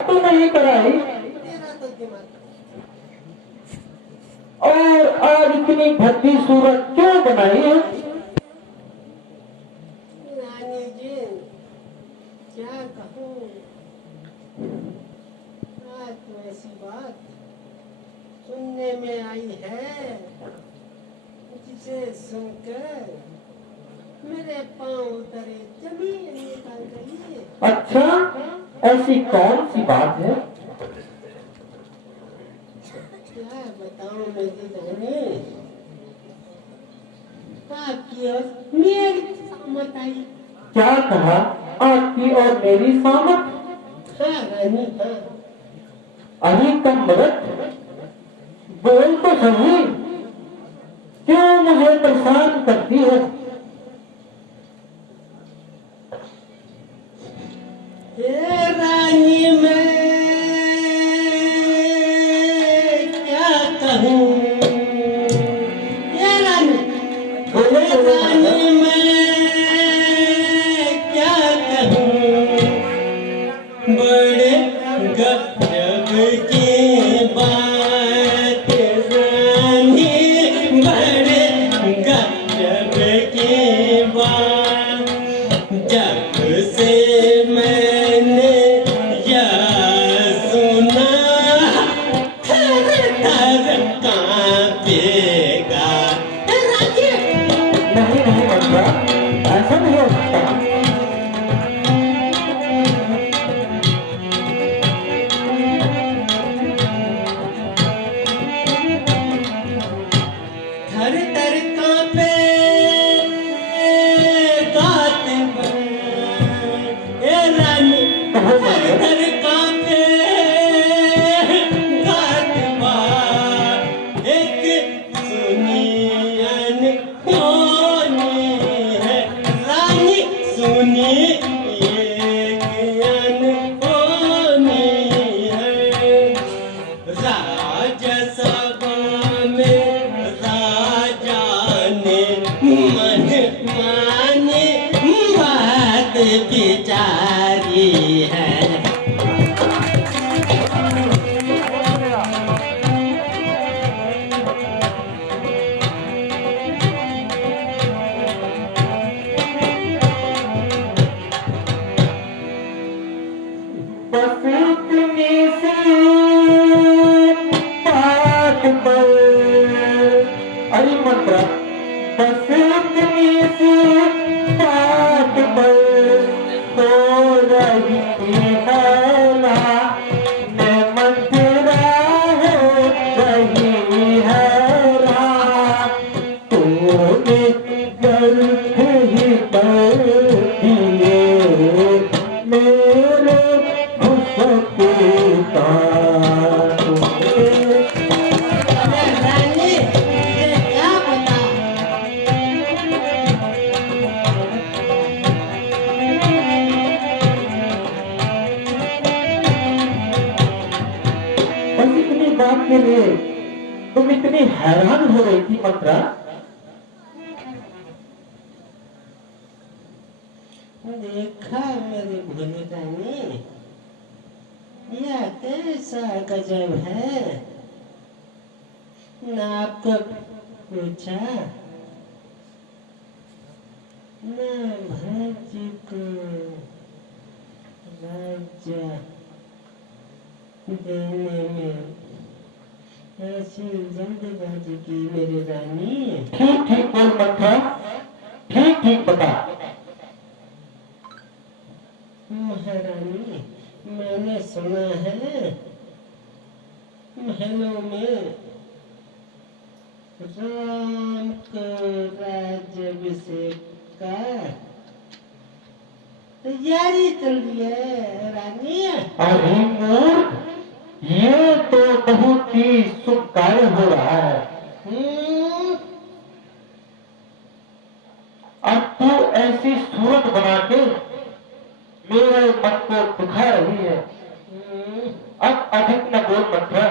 तो नहीं कराई तेरा तो दिमाग और आज इतनी भद्दी सूरत क्यों बनाई है? रानी जी क्या कहूँ, आज तो ऐसी बात सुनने में आई है जिसे सुनकर मेरे पांव उतरे जमीन निकाल गई है। अच्छा, ऐसी कौन सी बात है? क्या बताऊं मेरी रानी, आपकी और मेरी सामत आई। क्या कहा? आपकी और मेरी सामत? हाँ रानी हाँ। अरे कम मदद, बोल तो सही, क्यों मुझे परेशान करती है? हे रानी मैं क्या कहूँ, हे रानी मैं क्या कहूँ, बड़े गजब की बात रानी, बड़े गजब की बात, जब से मैंने यह सुना थर थर कांपेगा। नहीं नहीं बच्चा, ऐसा नहीं हो सकता। थर थर कांपे बात ए रानी, थर थर कांपे बात, एक सुनी अनहोनी है रानी, सुनी एक अनहोनी है। राजसभा में राजा ने मन मानी बात विचारी है। बस इतनी सी बात पर, अरे मंत्रा, बस इतनी सी बात पर तो रही हैरा, मैं मंत्रा हो रही हैरा, तूने गर्भ ही कर दिए मेरे घुसके कांटों में। अरे रानी ये क्या पता, बस इतनी बात के लिए तुम इतनी हैरान हो रही थी मंत्रा? देखा मेरी भोली रानी, यह कैसा गजब है, न आपको पूछा न भज को राज्य देने में ऐसी जल्दबाजी की मेरी रानी। ठीक ठीक बोल मंत्रा, ठीक ठीक बता। महारानी मैंने सुना है महलों में राम को राज्याभिषेक का तैयारी चल रही है रानी। अरे मूर्ख, ये तो बहुत ही शुभ कार्य हो रहा है। अब तू ऐसी सूरत बना के मेरे मन को दुखा रही है। अब अधिक न बोल मंत्रा,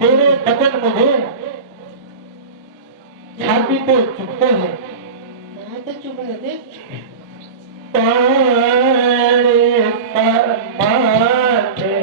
तेरे वचन मुझे छाती पे चुभते हैं। तो चुपने दे। तारे परमाने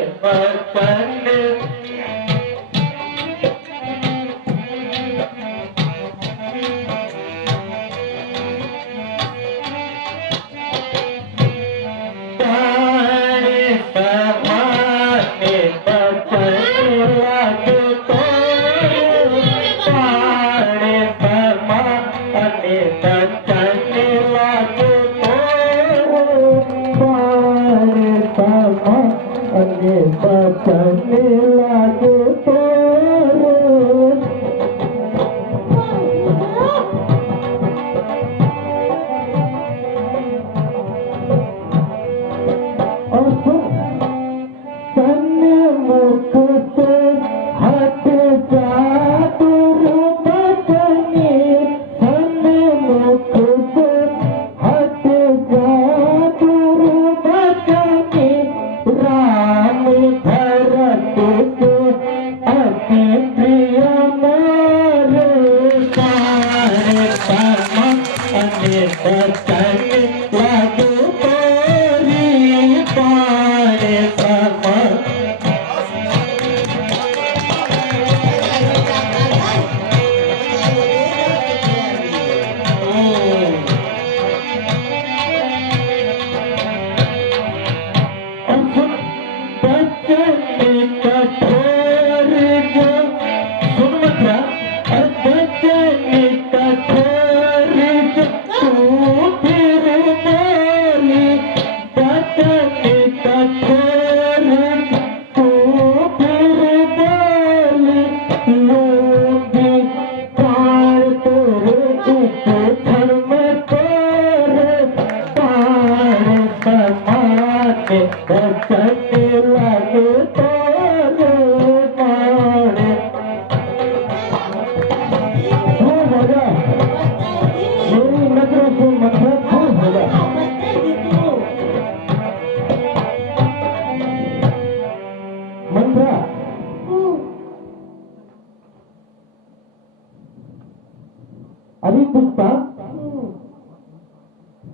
अभी पुष्पा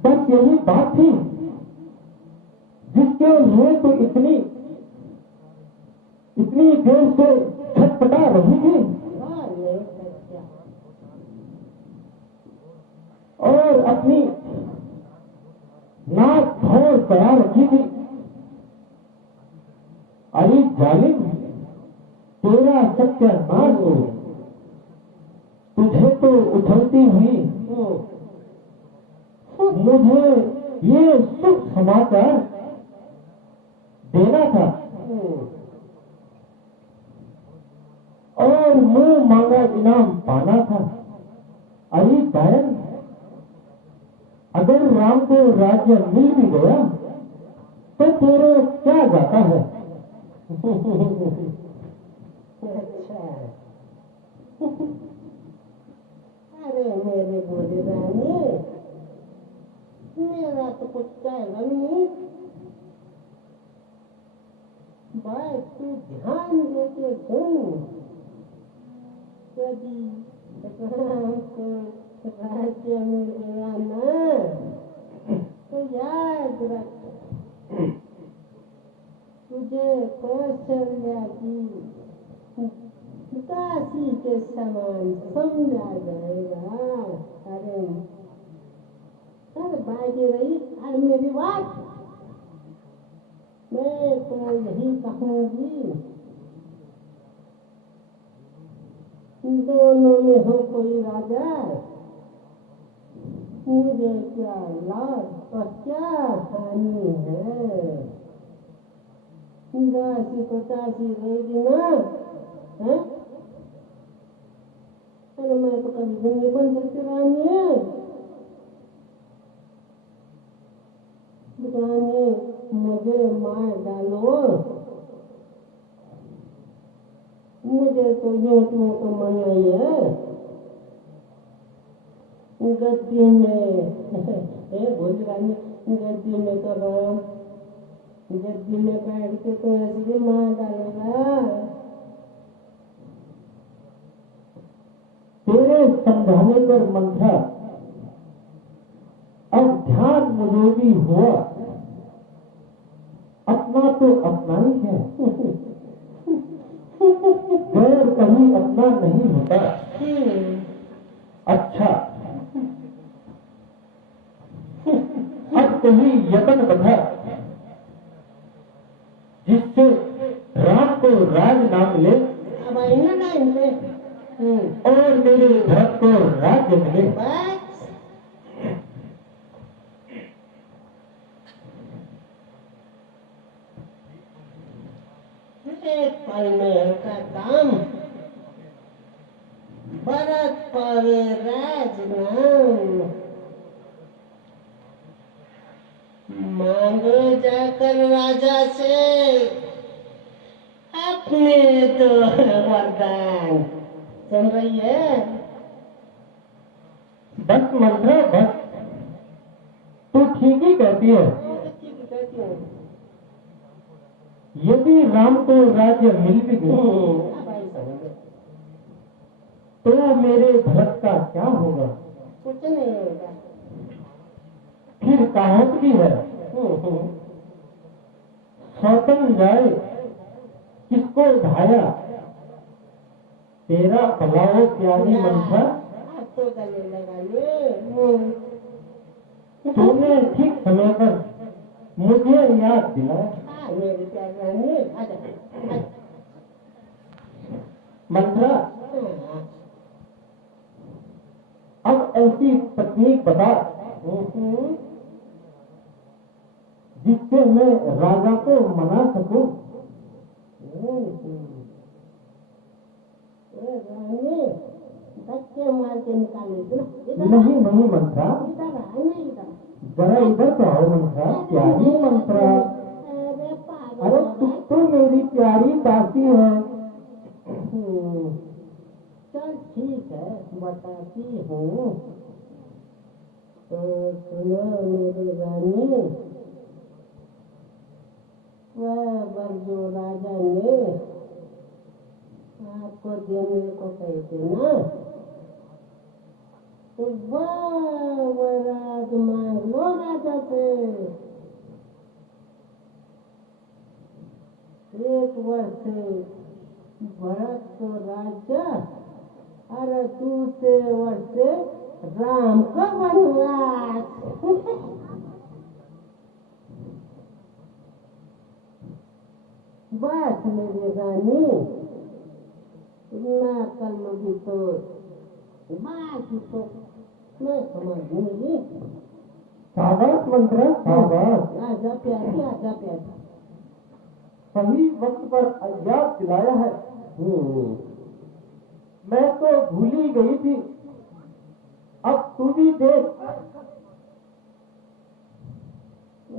बस यही बात थी जिसके लिए तो इतनी देर से छटपटा रही थी और अपनी नाक भौर करा रखी थी। अरे जालिम, तेरा सत्यानाश हो, तुझे तो उछलती हुई मुझे ये सुख समाचार देना था और मुंह मांगा इनाम पाना था। अरे गायन, अगर राम को राज्य मिल भी गया तो तेरे क्या जाता है? अच्छा, अरे मेरे बोले रानी, मेरा तो कुछ कहेगा नहीं। बात तू ध्यान देके सुन। यदि राम को राज्य मिल गया ना, तो याद रख, तुझे कौशल्या की दासी के समान समझा जाएगा। अरे बाकी रही और मेरी बात, मैं तो यही कहूंगी, दोनों में हो कोई राजा, मुझे क्या लाभ और क्या हानि है। दासी तो दासी रहेगी ना, है? अरे मैं तो कभी भी नहीं बन सकती रानी है। रानी, मुझे मार डालो, मुझे तो यूं तो मनाई है गद्दी में। बोली रानी, गद्दी में तो राम गद्दी में बैठ के तो ऐसे भी मार डालेगा। तेरे समझाने पर मंत्रा अब ध्यान मुझे भी हुआ, अपना तो अपना ही है। ही अपना नहीं होता। अच्छा, अब कोई यतन बता जिससे राम को राज ना मिले अब आईना टाइम पे और मेरे भरत को राज्य मिले। बस एक पल में का काम, भरत पावे राज नाम। मांगो जाकर राजा से अपने तो वरदान। सुन रही है? बस मंत्रा बस, तू ठीक ही कहती है। ठीक कहती हूँ। यदि राम को राज्य मिल भी गया तो मेरे भरत का क्या होगा? कुछ नहीं होगा। फिर कहावत भी है, सौतन जाए किसको ढाया, तेरा भलाओ प्यारी मंत्रा। आप तो गले लगा ले। तूने ठीक समय पर मुझे याद दिलाया। मेरी प्यारी रानी, आजा। मंत्रा, अब ऐसी तकनीक बता जिससे मैं राजा को मना सकूं। रानी धक्के मार के निकाले। नहीं नहीं मंत्रा, इधर आने इधर। जरा इधर तो आओ मंत्रा, प्यारी मंत्रा। अरे पागल। अरे तू तो मेरी प्यारी दासी है। चल ठीक है, बताती हूँ। तो सुनो मेरी रानी, वह बरजो राजा ने आपको देने को कहे थे ना, तो वह राज मांग लो राजा से। 1 वर्ष से भरत को राजा और दूसरे वर्ष से राम को वनवास। बस मेरी रानी, इतना कर लोगी तो बाकी तो मैं समझूंगी। शाबाश मंत्रा, शाबाश। आजा प्यारी, आजा प्यारी। सही वक्त पर याद दिलाया है। मैं तो भूल ही गई थी। अब तू भी देख।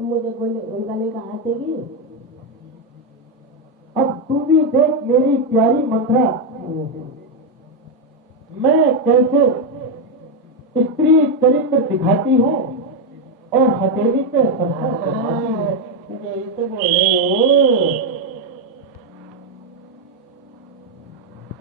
मुझे गले का आतेगी। अब तू भी देख मेरी प्यारी मंत्रा, मैं कैसे स्त्री चरित्र दिखाती हूँ और हथेली पे संस्कार करवाती हूँ। यही तो बोल रही हूँ।